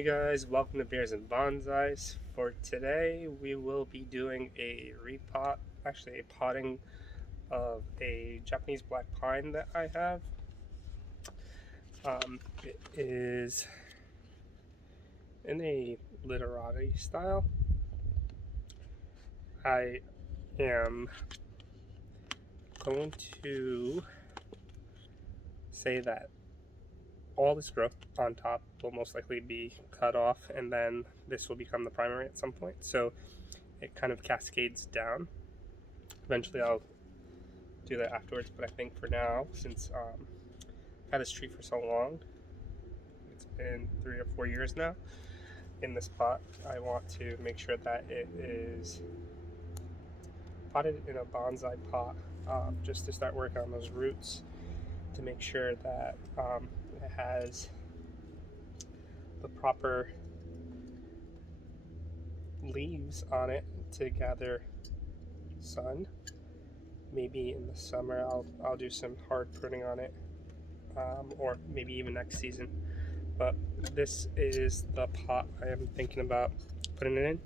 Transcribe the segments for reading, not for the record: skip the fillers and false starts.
Hey guys, welcome to Beers and Bonsais. For today, we will be doing a repot, actually a potting of a Japanese black pine that I have. It is in a Literati style. I am going to say that all this growth on top will most likely be cut off, and then this will become the primary at some point. So it kind of cascades down. Eventually I'll do that afterwards, but I think for now, since I've had this tree for so long, it's been 3 or 4 years now in this pot, I want to make sure that it is potted in a bonsai pot, just to start working on those roots, to make sure that it has the proper leaves on it to gather sun. Maybe in the summer I'll do some hard pruning on it, or maybe even next season. But this is the pot I am thinking about putting it in.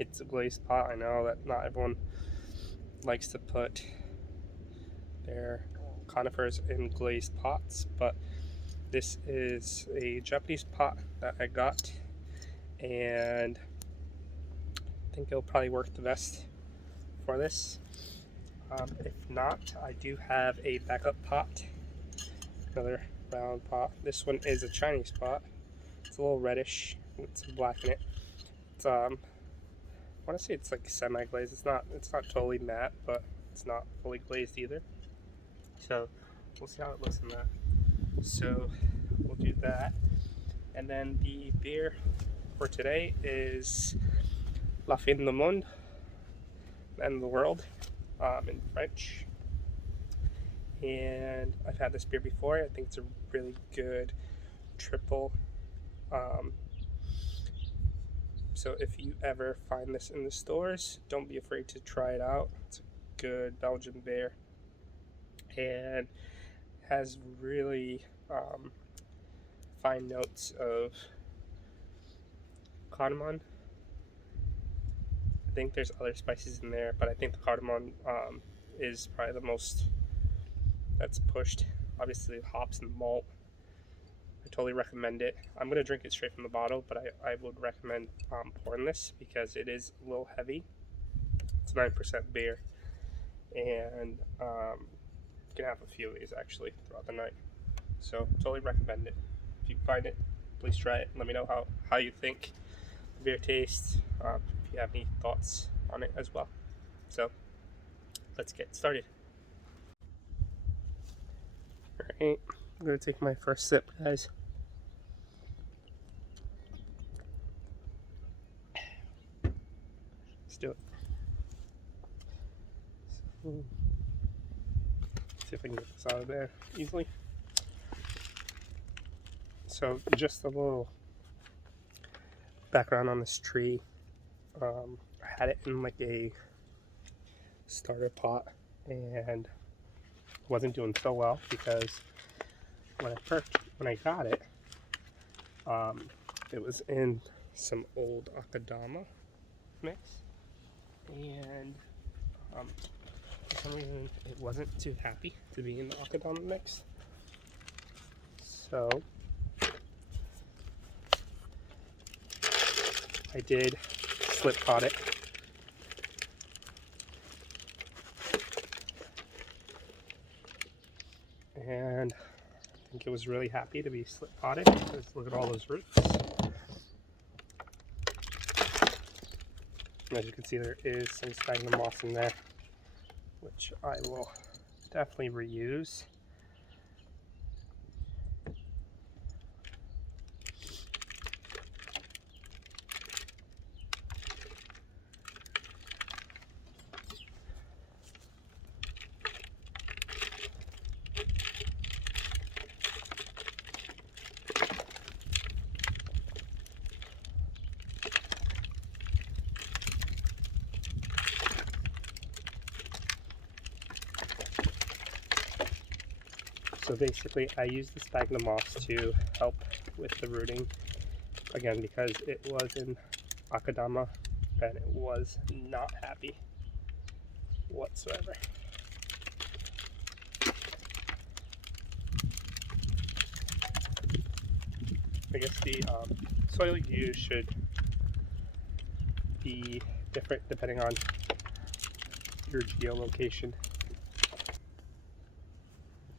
It's a glazed pot. I know that not everyone likes to put their conifers in glazed pots, but this is a Japanese pot that I got, and I think it'll probably work the best for this. If not, I do have a backup pot, another round pot. This one is a Chinese pot. It's a little reddish with some black in it. It's I want to say it's like semi-glazed. It's not totally matte, but it's not fully glazed either. So we'll see how it looks in that. So we'll do that, and then the beer for today is La Fin du Monde, end of the world, in French. And I've had this beer before. I think it's a really good triple. So if you ever find this in the stores, don't be afraid to try it out. It's a good Belgian beer, and has really fine notes of cardamom. I think there's other spices in there, but I think the cardamom is probably the most that's pushed. Obviously hops and malt. I totally recommend it. I'm going to drink it straight from the bottle, but I would recommend pouring this because it is a little heavy. It's 9% beer, and you can have a few of these actually throughout the night. So totally recommend it. If you find it, please try it. Let me know how you think the beer tastes, if you have any thoughts on it as well. So let's get started. Alright, I'm going to take my first sip, guys. Let's do it. So, see if I can get this out of there easily. So just a little background on this tree. I had it in like a starter pot, and wasn't doing so well because when I got it, it was in some old akadama mix, and for some reason it wasn't too happy to be in the akadama mix. So I did slip pot it. And I think it was really happy to be slip potted because look at all those roots. And as you can see, there is some sphagnum moss in there, which I will definitely reuse. So basically I use the sphagnum moss to help with the rooting again, because it was in Akadama and it was not happy whatsoever. I guess the soil you use should be different depending on your geolocation.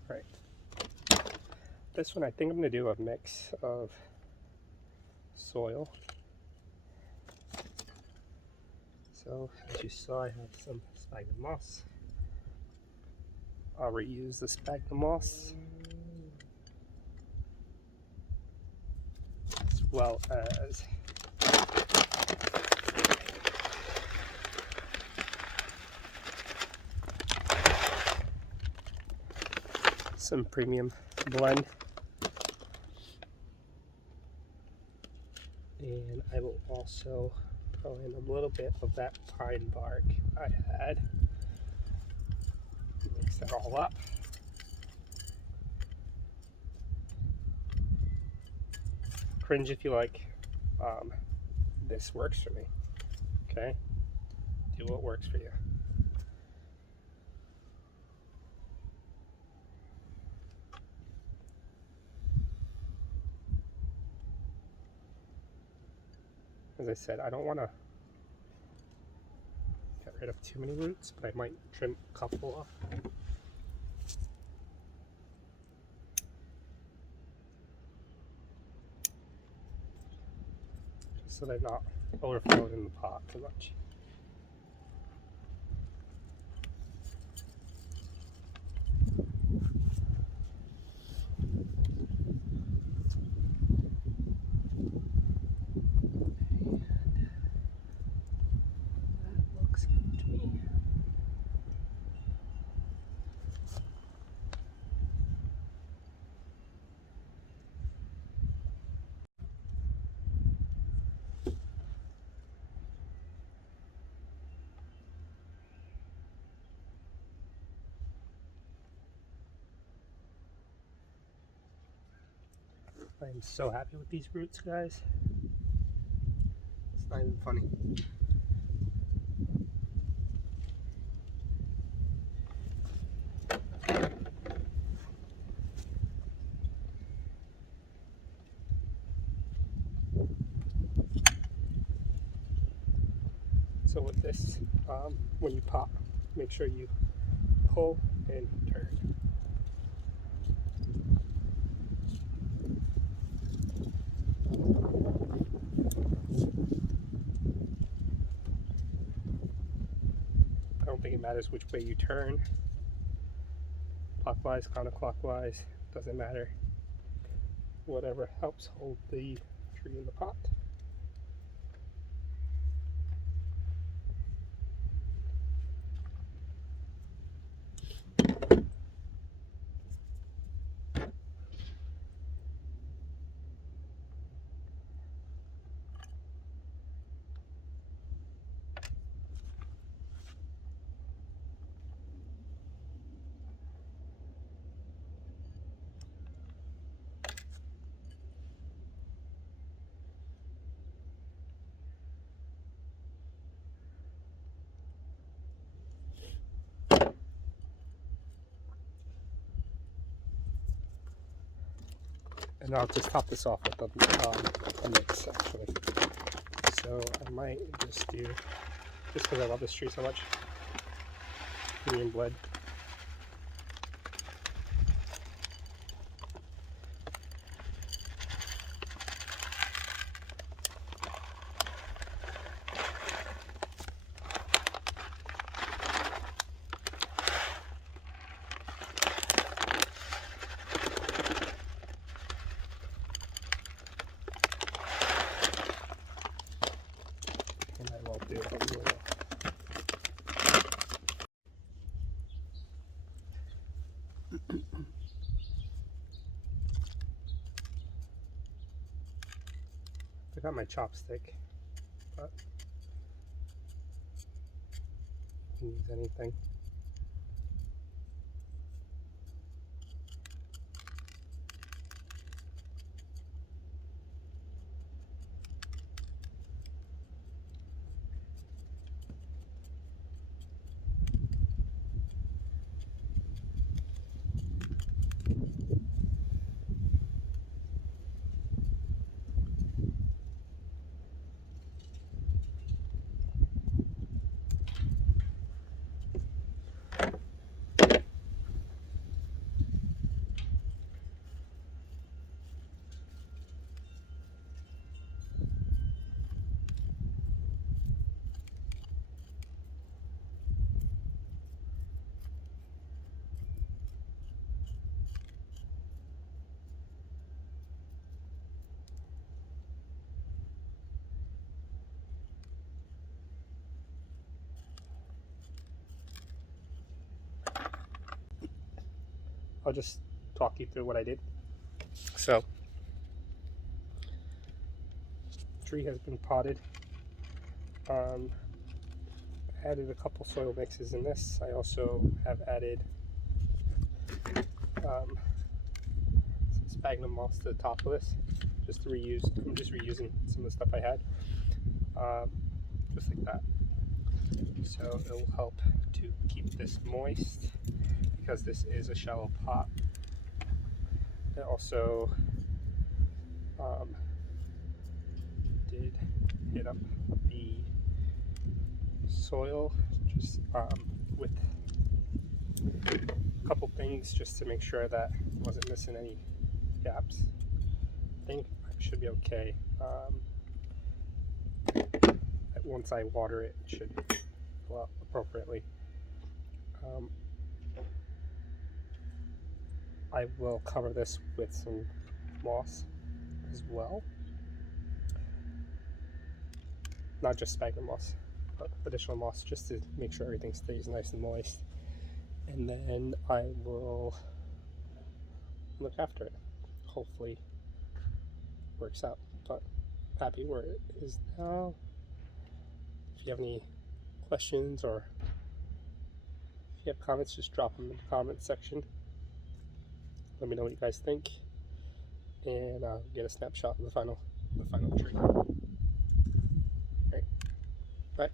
Right. This one I think I'm going to do a mix of soil. So as you saw, I have some sphagnum moss. I'll reuse the sphagnum moss as well as some premium blend, and I will also throw in a little bit of that pine bark I had. Mix that all up. Cringe if you like. This works for me. Okay? Do what works for you. As I said, I don't want to get rid of too many roots, but I might trim a couple off. Just so they're not overflowing in the pot too much. That looks good to me. I am so happy with these roots, guys. It's not even funny. So with this, when you pot, make sure you pull and turn. I don't think it matters which way you turn. Clockwise, counterclockwise, doesn't matter. Whatever helps hold the tree in the pot. And I'll just top this off with a mix, actually. So I might just do, just because I love this tree so much, Indian blood. And I will do a little. I got my chopstick, but you can use anything. I'll just talk you through what I did. So, tree has been potted. Added a couple soil mixes in this. I also have added some sphagnum moss to the top of this, just to reuse. I'm just reusing some of the stuff I had, just like that. So it will help to keep this moist because this is a shallow pot. It also did hit up the soil just with a couple things just to make sure that I wasn't missing any gaps. I think I should be okay. Once I water it, it should go out appropriately. I will cover this with some moss as well. Not just sphagnum moss, but additional moss just to make sure everything stays nice and moist. And then I will look after it. Hopefully works out, but happy where it is now. If you have any questions or if you have comments, just drop them in the comments section. Let me know what you guys think, and I'll get a snapshot of the final tree. Right.